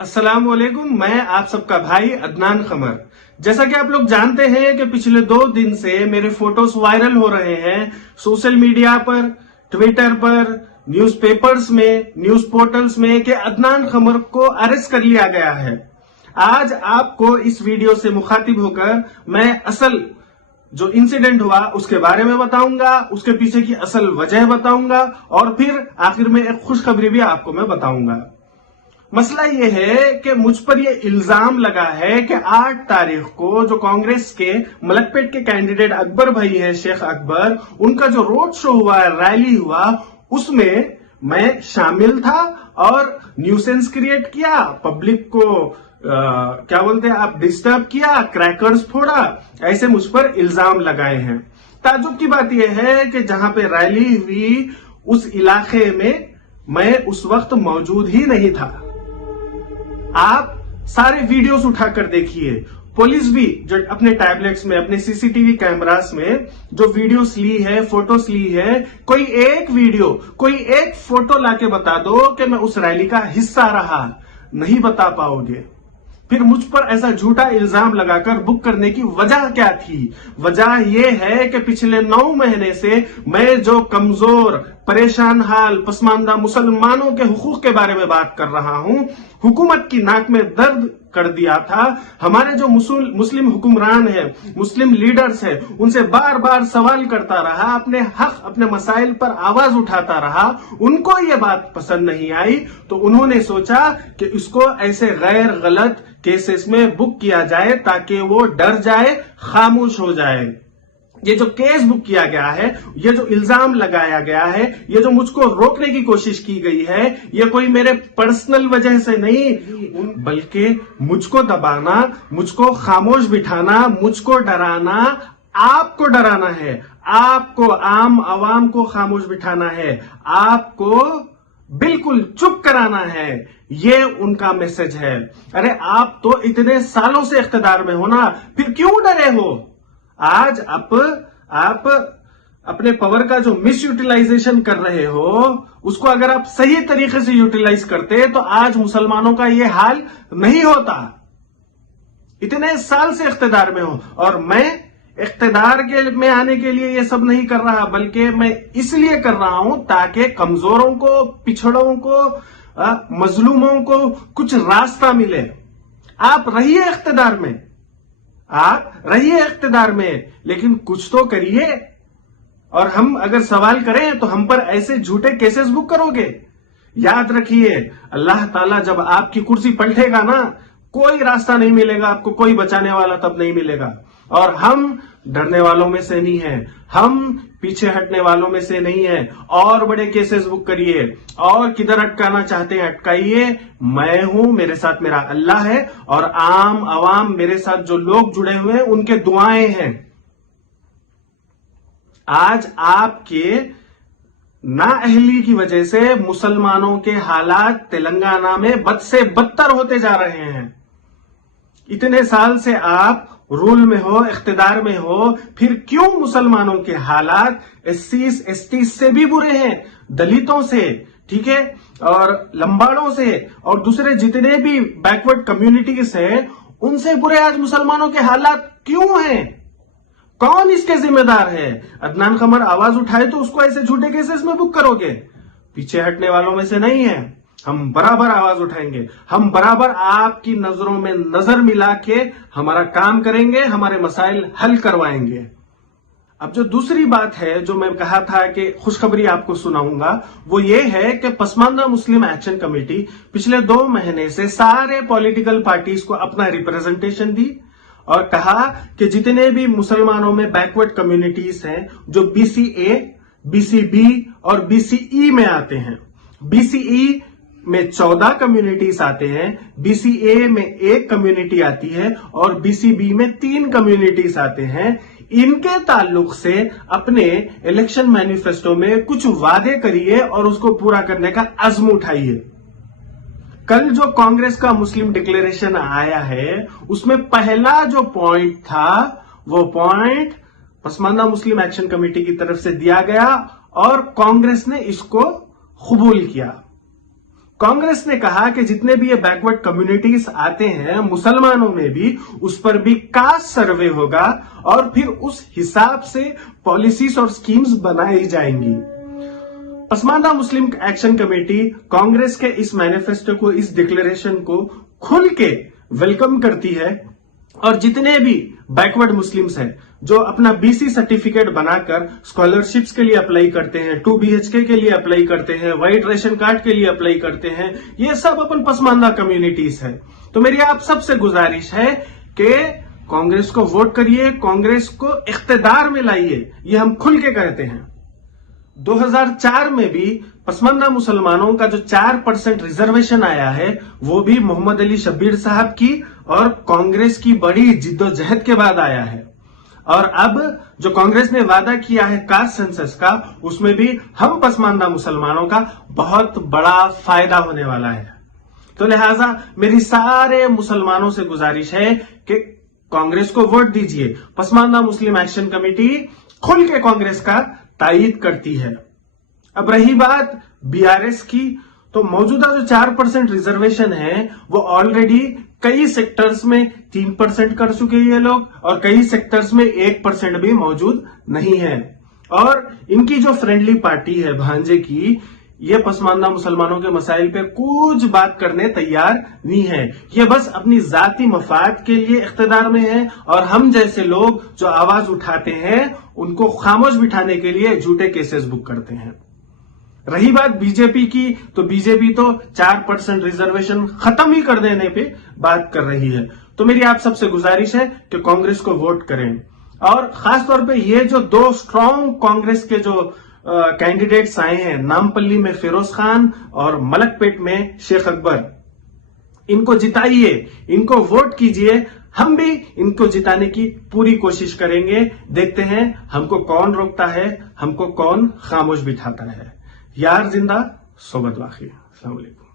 अस्सलाम वालेकुम। मैं आप सबका भाई अदनान खमर। जैसा कि आप लोग जानते हैं कि पिछले 2 दिन से मेरे फोटोज वायरल हो रहे हैं सोशल मीडिया पर, ट्विटर पर, न्यूज़पेपर्स में, न्यूज पोर्टल्स में कि अदनान खमर को अरेस्ट कर लिया गया है। आज आपको इस वीडियो से मुखातिब होकर मैं असल जो इंसिडेंट हुआ उसके बारे में बताऊंगा, उसके पीछे की असल वजह बताऊंगा और फिर आखिर में एक खुशखबरी भी आपको मैं बताऊंगा। मसला ये है कि मुझ पर ये इल्जाम लगा है कि 8 तारीख को जो कांग्रेस के मलकपेट के कैंडिडेट अकबर भाई है, शेख अकबर, उनका जो रोड शो हुआ, रैली हुआ, उसमें मैं शामिल था और न्यूसेंस क्रिएट किया, पब्लिक को क्या बोलते हैं आप, डिस्टर्ब किया, क्रैकर्स फोड़ा, ऐसे मुझ पर इल्जाम लगाए हैं। ताजुब की बात यह है कि जहां पे रैली हुई उस इलाके में मैं उस वक्त मौजूद ही नहीं था। आप सारे वीडियोस उठाकर देखिए। पुलिस भी जो अपने टैबलेट्स में, अपने सीसीटीवी कैमरास में जो वीडियोस ली है, फोटोस ली है, कोई एक वीडियो, कोई एक फोटो लाके बता दो कि मैं उस रैली का हिस्सा रहा, नहीं बता पाओगे। फिर मुझ पर ऐसा झूठा इल्जाम लगाकर बुक करने की वजह क्या थी? वजह यह है कि पिछले 9 महीने से मैं जो कमजोर, परेशान हाल, पसमानदा मुसलमानों के हुकूक के बारे में बात कर रहा हूं, हुकूमत की नाक में दर्द कर दिया था। हमारे जो मुस्लिम हुक्मरान है, मुस्लिम लीडर्स है, उनसे बार बार सवाल करता रहा, अपने हक, अपने मसाइल पर आवाज उठाता रहा। उनको ये बात पसंद नहीं आई तो उन्होंने सोचा कि इसको ऐसे गैर गलत केसेस में बुक किया जाए ताकि वो डर जाए, खामोश हो जाए। ये जो केस बुक किया गया है, ये जो इल्जाम लगाया गया है, ये जो मुझको रोकने की कोशिश की गई है, ये कोई मेरे पर्सनल वजह से नहीं, बल्कि मुझको दबाना, मुझको खामोश बिठाना, मुझको डराना, आपको डराना है, आपको, आम आवाम को खामोश बिठाना है, आपको बिल्कुल चुप कराना है। ये उनका मैसेज है। अरे आप तो इतने सालों से इख्तिदार में हो ना, फिर क्यों डरे हो? आज आप अपने पावर का जो मिस यूटिलाइजेशन कर रहे हो, उसको अगर आप सही तरीके से यूटिलाइज करते तो आज मुसलमानों का ये हाल नहीं होता। इतने साल से इख्तिदार में हो और मैं इख्तिदार में आने के लिए ये सब नहीं कर रहा, बल्कि मैं इसलिए कर रहा हूं ताकि कमजोरों को, पिछड़ों को, मजलूमों को कुछ रास्ता मिले। आप रहिए इख्तिदार में, आप रहिए इख्तिदार में, लेकिन कुछ तो करिए। और हम अगर सवाल करें तो हम पर ऐसे झूठे केसेस बुक करोगे? याद रखिए, अल्लाह ताला जब आपकी कुर्सी पलटेगा ना, कोई रास्ता नहीं मिलेगा आपको, कोई बचाने वाला तब नहीं मिलेगा। और हम डरने वालों में से नहीं है, हम पीछे हटने वालों में से नहीं है। और बड़े केसेस बुक करिए, और किधर अटकाना चाहते हैं अटकाइए। मैं हूं, मेरे साथ मेरा अल्लाह है और आम आवाम, मेरे साथ जो लोग जुड़े हुए हैं, उनके दुआएं हैं। आज आपके नाअहली की वजह से मुसलमानों के हालात तेलंगाना में बद से बदतर होते जा रहे हैं। इतने साल से आप रूल में हो, इख्तिदार में हो, फिर क्यों मुसलमानों के हालात एससीज, एसटीज से भी बुरे हैं, दलितों से, ठीक है, और लंबाड़ों से और दूसरे जितने भी बैकवर्ड कम्युनिटीज हैं, उनसे बुरे आज मुसलमानों के हालात क्यों हैं? कौन इसके जिम्मेदार है? अदनान खमर आवाज उठाए तो उसको ऐसे झूठे केसेस में बुक करोगे? पीछे हटने वालों में से नहीं है। हम बराबर आवाज उठाएंगे, हम बराबर आपकी नजरों में नजर मिला के हमारा काम करेंगे, हमारे मसाइल हल करवाएंगे। अब जो दूसरी बात है जो मैं कहा था कि खुशखबरी आपको सुनाऊंगा, वो ये है कि पसमानदा मुस्लिम एक्शन कमेटी पिछले 2 महीने से सारे पॉलिटिकल पार्टीज को अपना रिप्रेजेंटेशन दी और कहा कि जितने भी मुसलमानों में बैकवर्ड कम्युनिटीज हैं, जो BCA, BCB और BCE में आते हैं, BCE में 14 कम्युनिटीज आते हैं, BCA में 1 कम्युनिटी आती है और BCB में 3 कम्युनिटीज आते हैं। इनके ताल्लुक से अपने इलेक्शन मैनिफेस्टो में कुछ वादे करिए और उसको पूरा करने का अज़्म उठाइए। कल जो कांग्रेस का मुस्लिम डिक्लेरेशन आया है, उसमें पहला जो पॉइंट था, वो पॉइंट पसमानदा मुस्लिम एक्शन कमेटी की तरफ से दिया गया और कांग्रेस ने इसको कबूल किया। कांग्रेस ने कहा कि जितने भी ये बैकवर्ड कम्युनिटीज आते हैं मुसलमानों में भी, उस पर भी कास्ट सर्वे होगा और फिर उस हिसाब से पॉलिसीज और स्कीम्स बनाई जाएंगी। पसमानदा मुस्लिम एक्शन कमेटी कांग्रेस के इस मैनिफेस्टो को, इस डिक्लेरेशन को खुल के वेलकम करती है और जितने भी बैकवर्ड मुस्लिम्स हैं जो अपना बीसी सर्टिफिकेट बनाकर स्कॉलरशिप्स के लिए अप्लाई करते हैं, 2 BHK के लिए अप्लाई करते हैं, व्हाइट रेशन कार्ड के लिए अप्लाई करते हैं, ये सब अपन पसमानदा कम्युनिटीज है। तो मेरी आप सबसे गुजारिश है कि कांग्रेस को वोट करिए, कांग्रेस को इख्तिदार में लाइए, ये हम खुल के कहते हैं। 2004 में भी पसमानदा मुसलमानों का जो 4% रिजर्वेशन आया है वो भी मोहम्मद अली शब्बीर साहब की और कांग्रेस की बड़ी जिद्दोजहद के बाद आया है। और अब जो कांग्रेस ने वादा किया है कास्ट सेंसस का, उसमें भी हम पसमानदा मुसलमानों का बहुत बड़ा फायदा होने वाला है। तो लिहाजा मेरी सारे मुसलमानों से गुजारिश है कि कांग्रेस को वोट दीजिए। पसमानदा मुस्लिम एक्शन कमेटी खुल के कांग्रेस का तायीद करती है। अब रही बात बीआरएस की, तो मौजूदा जो 4% रिजर्वेशन है वो ऑलरेडी कई सेक्टर्स में 3% कर चुके ये लोग और कई सेक्टर्स में 1% भी मौजूद नहीं है। और इनकी जो फ्रेंडली पार्टी है भांजे की, ये पसमानदा मुसलमानों के मसाइल पे कुछ बात करने तैयार नहीं है। ये बस अपनी जाती मफाद के लिए इख्तिदार में है और हम जैसे लोग जो आवाज उठाते हैं उनको खामोश बिठाने के लिए झूठे केसेस बुक करते हैं। रही बात बीजेपी की, तो बीजेपी तो 4% रिजर्वेशन खत्म ही कर देने पे बात कर रही है। तो मेरी आप सबसे गुजारिश है कि कांग्रेस को वोट करें। और खासतौर पे ये जो 2 स्ट्रॉन्ग कांग्रेस के जो कैंडिडेट्स आए हैं, नामपल्ली में फिरोज खान और मलकपेट में शेख अकबर, इनको जिताइए, इनको वोट कीजिए। हम भी इनको जिताने की पूरी कोशिश करेंगे। देखते हैं हमको कौन रोकता है, हमको कौन खामोश बिठाता है। यार जिंदा सोबत बाकी। अस्सलाम वालेकुम।